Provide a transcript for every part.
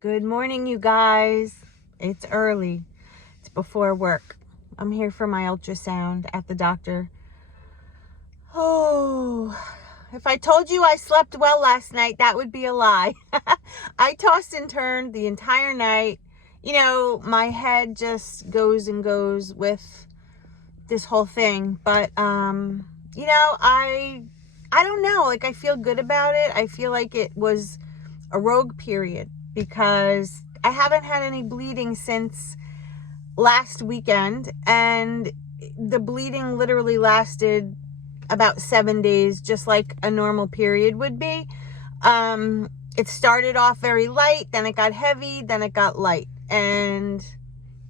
Good morning, you guys. It's early. It's before work. I'm here for my ultrasound at the doctor. Oh, if I told you I slept well last night, that would be a lie. I tossed and turned the entire night. You know, my head just goes and goes with this whole thing. But, I don't know. Like, I feel good about it. I feel like it was a rogue period because I haven't had any bleeding since last weekend, and the bleeding literally lasted about 7 days, just like a normal period would be. It started off very light, then it got heavy, then it got light, and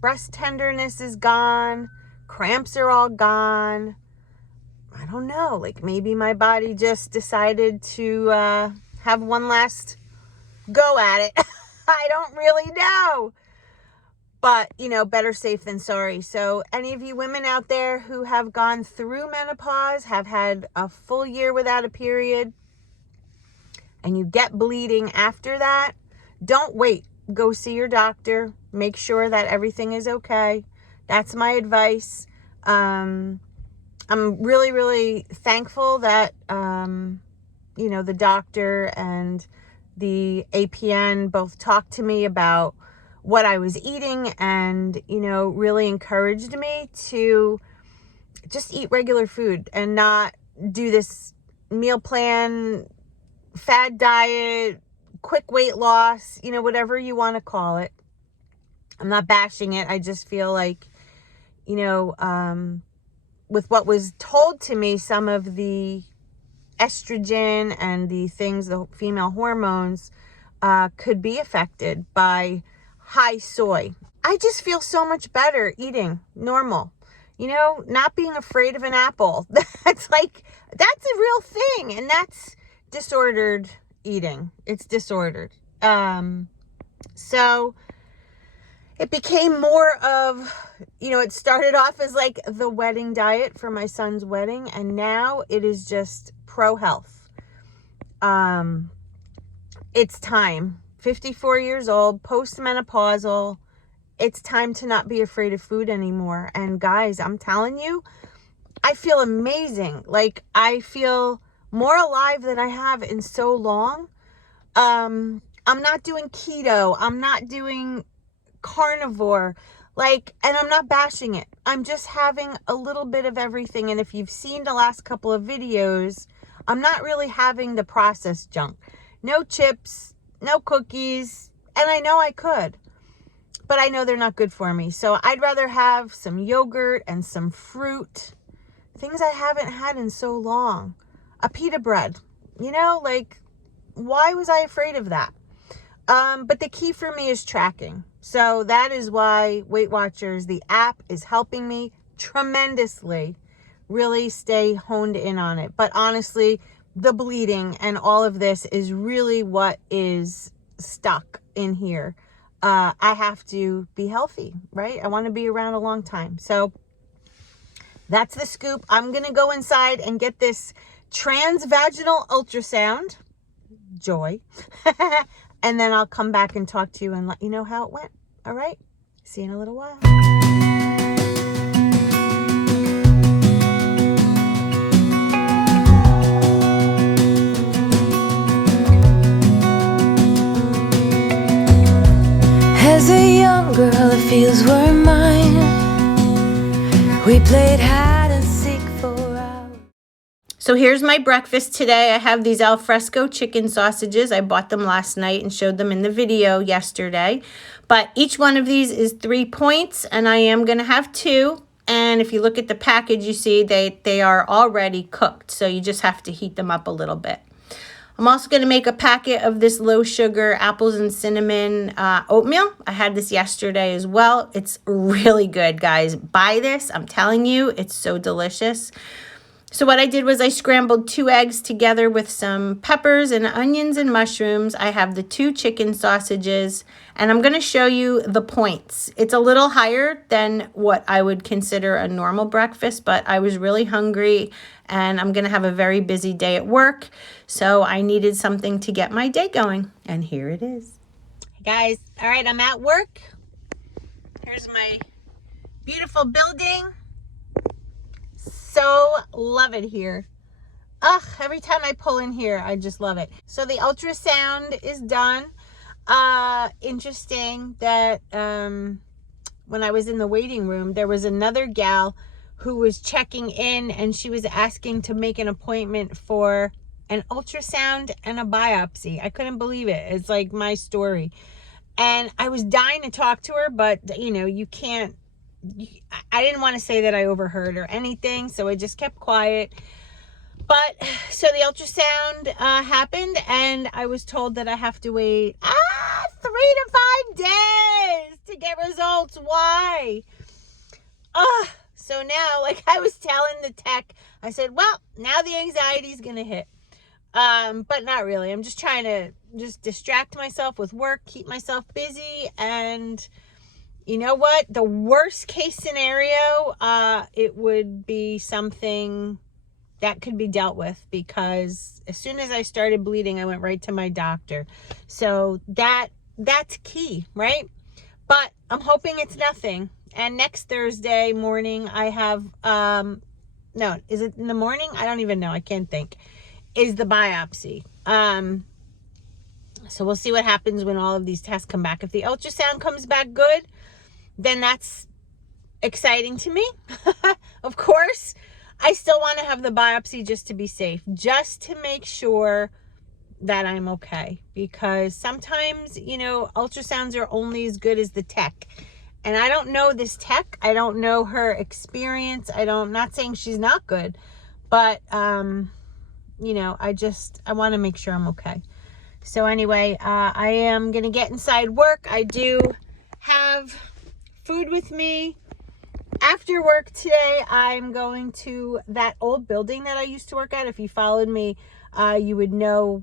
breast tenderness is gone, cramps are all gone. I don't know, like maybe my body just decided to have one last go at it. I don't really know. But, better safe than sorry. So any of you women out there who have gone through menopause, have had a full year without a period, and you get bleeding after that, don't wait. Go see your doctor. Make sure that everything is okay. That's my advice. I'm really, really thankful that, the doctor and the APN both talked to me about what I was eating and, really encouraged me to just eat regular food and not do this meal plan, fad diet, quick weight loss, whatever you want to call it. I'm not bashing it. I just feel like, with what was told to me, some of the estrogen and the things, the female hormones, could be affected by high soy. I just feel so much better eating normal, not being afraid of an apple. That's a real thing. And that's disordered eating. It's disordered. So it became more of, it started off as like the wedding diet for my son's wedding. And now it is just pro health. It's time. 54 years old, postmenopausal. It's time to not be afraid of food anymore. And guys, I'm telling you, I feel amazing. Like, I feel more alive than I have in so long. I'm not doing keto. I'm not doing carnivore. And I'm not bashing it. I'm just having a little bit of everything. And if you've seen the last couple of videos, I'm not really having the processed junk. No chips, no cookies, and I know I could, but I know they're not good for me. So I'd rather have some yogurt and some fruit, things I haven't had in so long. A pita bread, why was I afraid of that? But the key for me is tracking. So that is why Weight Watchers, the app, is helping me tremendously really stay honed in on it. But honestly, the bleeding and all of this is really what is stuck in here. I have to be healthy, right? I want to be around a long time. So that's the scoop. I'm going to go inside and get this transvaginal ultrasound. Joy. And then I'll come back and talk to you and let you know how it went. All right? See you in a little while. As a young girl, it feels were mine. We played hide and seek for hours. So here's my breakfast today. I have these al fresco chicken sausages. I bought them last night and showed them in the video yesterday. But each one of these is 3 points, and I am going to have 2. And if you look at the package, you see they are already cooked. So you just have to heat them up a little bit. I'm also going to make a packet of this low sugar apples and cinnamon oatmeal. I had this yesterday as well. It's really good, guys. Buy this. I'm telling you, it's so delicious. So what I did was I scrambled 2 eggs together with some peppers and onions and mushrooms. I have the 2 chicken sausages, and I'm going to show you the points. It's a little higher than what I would consider a normal breakfast, but I was really hungry, and I'm going to have a very busy day at work, so I needed something to get my day going, and here it is. Guys, all right, I'm at work. Here's my beautiful building. So love it here. Ugh, every time I pull in here, I just love it. So the ultrasound is done. Interesting that when I was in the waiting room, there was another gal who was checking in, and she was asking to make an appointment for an ultrasound and a biopsy. I couldn't believe it. It's like my story. And I was dying to talk to her, but you know, you can't, I didn't want to say that I overheard or anything, so I just kept quiet. But so the ultrasound happened, and I was told that I have to wait 3 to 5 days to get results. Why? So now, like I was telling the tech, I said, well, now the anxiety is gonna hit. But not really. I'm just trying to just distract myself with work, keep myself busy, and you know what? The worst case scenario, it would be something that could be dealt with, because as soon as I started bleeding, I went right to my doctor. So that's key, right? But I'm hoping it's nothing. And next Thursday morning, I have, no, is it in the morning? I don't even know. I can't think. Is the biopsy. So we'll see what happens when all of these tests come back. If the ultrasound comes back good, then that's exciting to me. Of course, I still want to have the biopsy just to be safe, just to make sure that I'm okay. Because sometimes, you know, ultrasounds are only as good as the tech. And I don't know this tech. I don't know her experience. I'm not saying she's not good, but, you know, I want to make sure I'm okay. So anyway, I am going to get inside work. I do have food with me. After work today, I'm going to that old building that I used to work at. If you followed me, you would know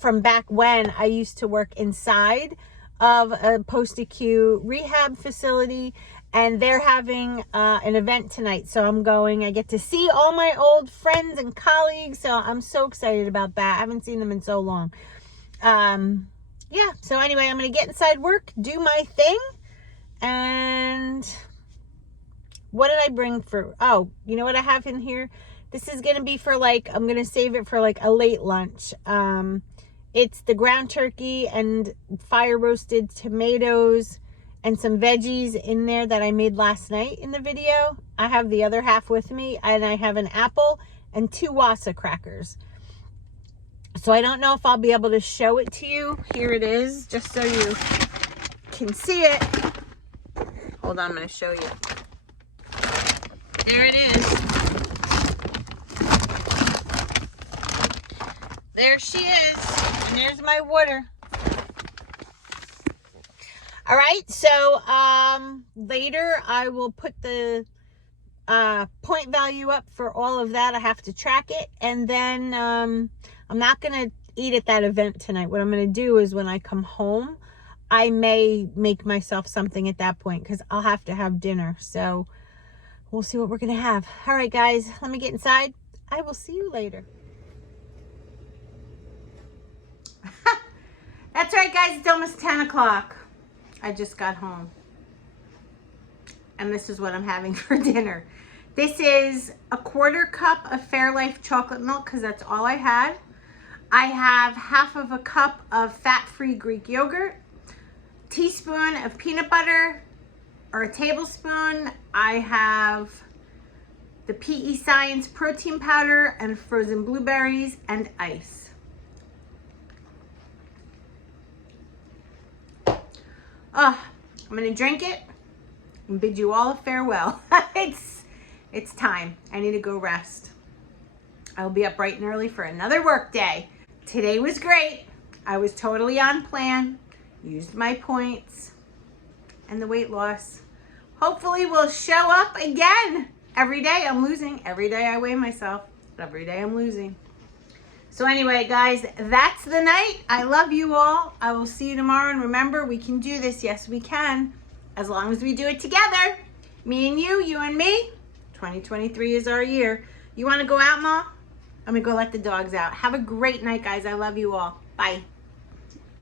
from back when I used to work inside of a post-acute rehab facility, and they're having an event tonight. So I'm going. I get to see all my old friends and colleagues. So I'm so excited about that. I haven't seen them in so long. Yeah. So anyway, I'm going to get inside work, do my thing, and what did I bring for, oh, you know what I have in here? This is going to be for like, I'm going to save it for like a late lunch. It's the ground turkey and fire roasted tomatoes and some veggies in there that I made last night in the video. I have the other half with me, and I have an apple and 2 Wassa crackers. So I don't know if I'll be able to show it to you. Here it is, just so you can see it. Hold on, I'm going to show you. There it is. There she is. And there's my water. All right, so later I will put the point value up for all of that. I have to track it. And then I'm not going to eat at that event tonight. What I'm going to do is when I come home, I may make myself something at that point, because I'll have to have dinner. So we'll see what we're going to have. All right, guys, let me get inside. I will see you later. That's right, guys. It's almost 10 o'clock. I just got home. And this is what I'm having for dinner. This is a 1/4 cup of Fairlife chocolate milk, because that's all I had. I have 1/2 cup of fat-free Greek yogurt, teaspoon of peanut butter, or a tablespoon. I have the PE Science protein powder and frozen blueberries and ice. I'm going to drink it and bid you all a farewell. It's time. I need to go rest. I'll be up bright and early for another work day. Today was great. I was totally on plan, used my points, and the weight loss hopefully will show up again. Every day I'm losing. Every day I weigh myself. Every day I'm losing. So anyway, guys, that's the night. I love you all. I will see you tomorrow. And remember, we can do this. Yes, we can. As long as we do it together. Me and you and me. 2023 is our year. You want to go out, Mom? I'm going to go let the dogs out. Have a great night, guys. I love you all. Bye.